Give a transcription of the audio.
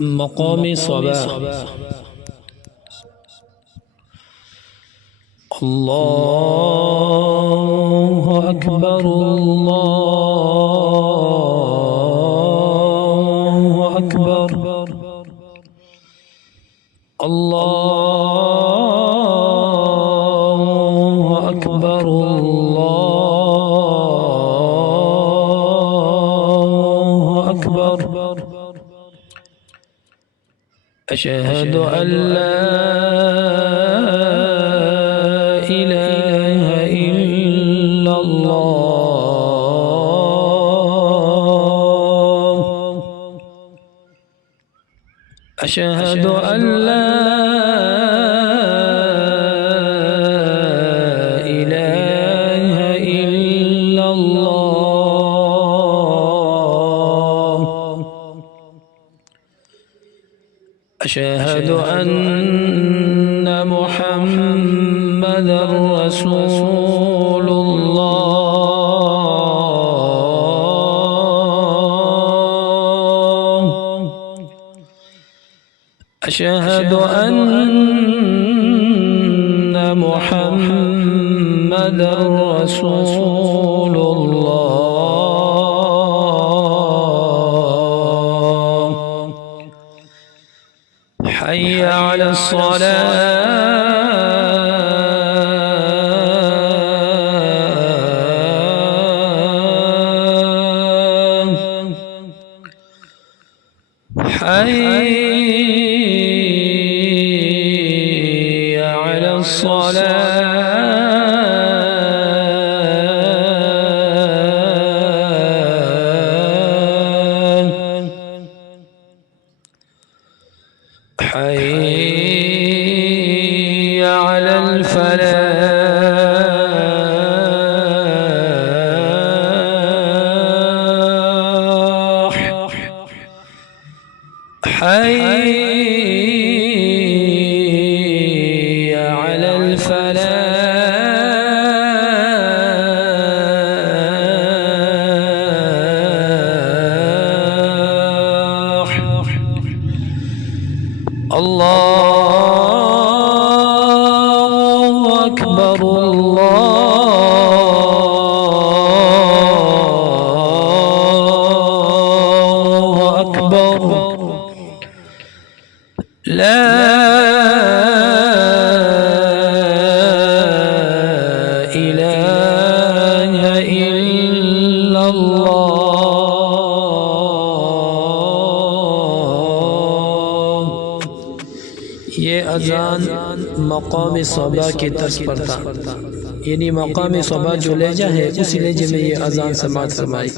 مقام صبا. الله أكبر الله أكبر الله أكبر الله أكبر. أشهد أن لا إله إلا الله. أشهد أن لا إله إلا الله. أشهد أن محمدًا رسول الله. أشهد أن محمدًا رسول الله. حي على الصلاة. حي على الصلاة. حي على الفلاح. حي على الفلاح. الله أكبر الله أكبر. لا إله إلا الله. ये अजान मकाम सबा के तर्ज पर था, यानी मकाम सबा जो लहजा है उसी लहजे में ये अजान समाअत फरमाई।